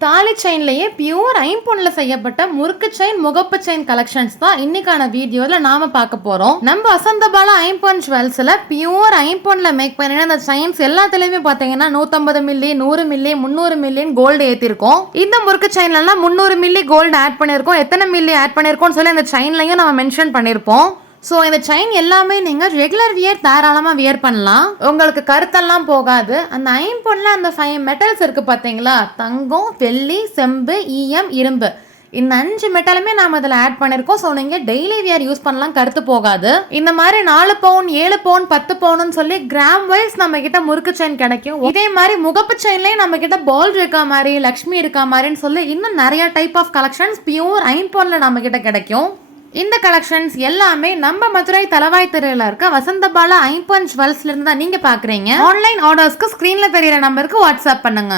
தாலி செயின்லேயே பியூர் ஐம்பொன்ல செய்யப்பட்ட முறுக்கு செயின் முகப்பு செயின் கலெக்ஷன்ஸ் தான் இன்னைக்கான வீடியோவில் நாம பார்க்க போகிறோம் நம்ம வசந்தபால ஐம்பொன் ஜுவல்ஸில் பியூர் ஐம்பொன்ல மேக் பண்ணின அந்த செயின்ஸ் எல்லாத்துலேயுமே பார்த்தீங்கன்னா நூற்றம்பது மில்லி நூறு மில்லி முந்நூறு மில்லின்னு கோல்டு ஏற்றிருக்கோம் இந்த முறுக்கு செயின்ல முந்நூறு மில்லி கோல்டு ஆட் பண்ணிருக்கோம். எத்தனை மில்லி ஆட் பண்ணியிருக்கோம்னு சொல்லி அந்த செயின்லையும் நம்ம மென்ஷன் பண்ணியிருப்போம் ஸோ இந்த செயின் எல்லாமே நீங்கள் ரெகுலர் வியர் தாராளமாக வியர் பண்ணலாம். உங்களுக்கு கருத்தெல்லாம் போகாது. அந்த ஐம்பொன்ல அந்த ஃபைவ் மெட்டல்ஸ் இருக்குது பார்த்தீங்களா தங்கம் வெள்ளி செம்பு ஈயம் இரும்பு. இந்த அஞ்சு மெட்டலுமே நாம் இதில் ஆட் பண்ணியிருக்கோம் ஸோ நீங்கள் டெய்லி வியர் யூஸ் பண்ணலாம். கருத்து போகாது. இந்த மாதிரி நாலு பவுன் ஏழு பவுன் பத்து பவுனுன்னு சொல்லி கிராம் வைஸ் நம்ம கிட்ட முறுக்கு செயின் கிடைக்கும். இதே மாதிரி முகப்பு செயின்லேயும் நம்ம கிட்ட பால் இருக்கா மாதிரி லக்ஷ்மி இருக்கா மாதிரின்னு சொல்லி இன்னும் நிறைய டைப் ஆஃப் கலெக்ஷன்ஸ் பியூர் ஐம்பொன்ல நம்ம கிட்ட கிடைக்கும். இந்த கலெக்ஷன்ஸ் எல்லாமே நம்ம மதுரை தலவாய் தெருவில் இருக்க வசந்தபாலா ஐம்பன் ஜுவல்ஸ்ல இருந்து தான் நீங்க பாக்குறீங்க. ஆன்லைன் ஆர்டர்ஸ்க்கு ஸ்கிரீன்ல தெரியற நம்பருக்கு வாட்ஸ்அப் பண்ணுங்க.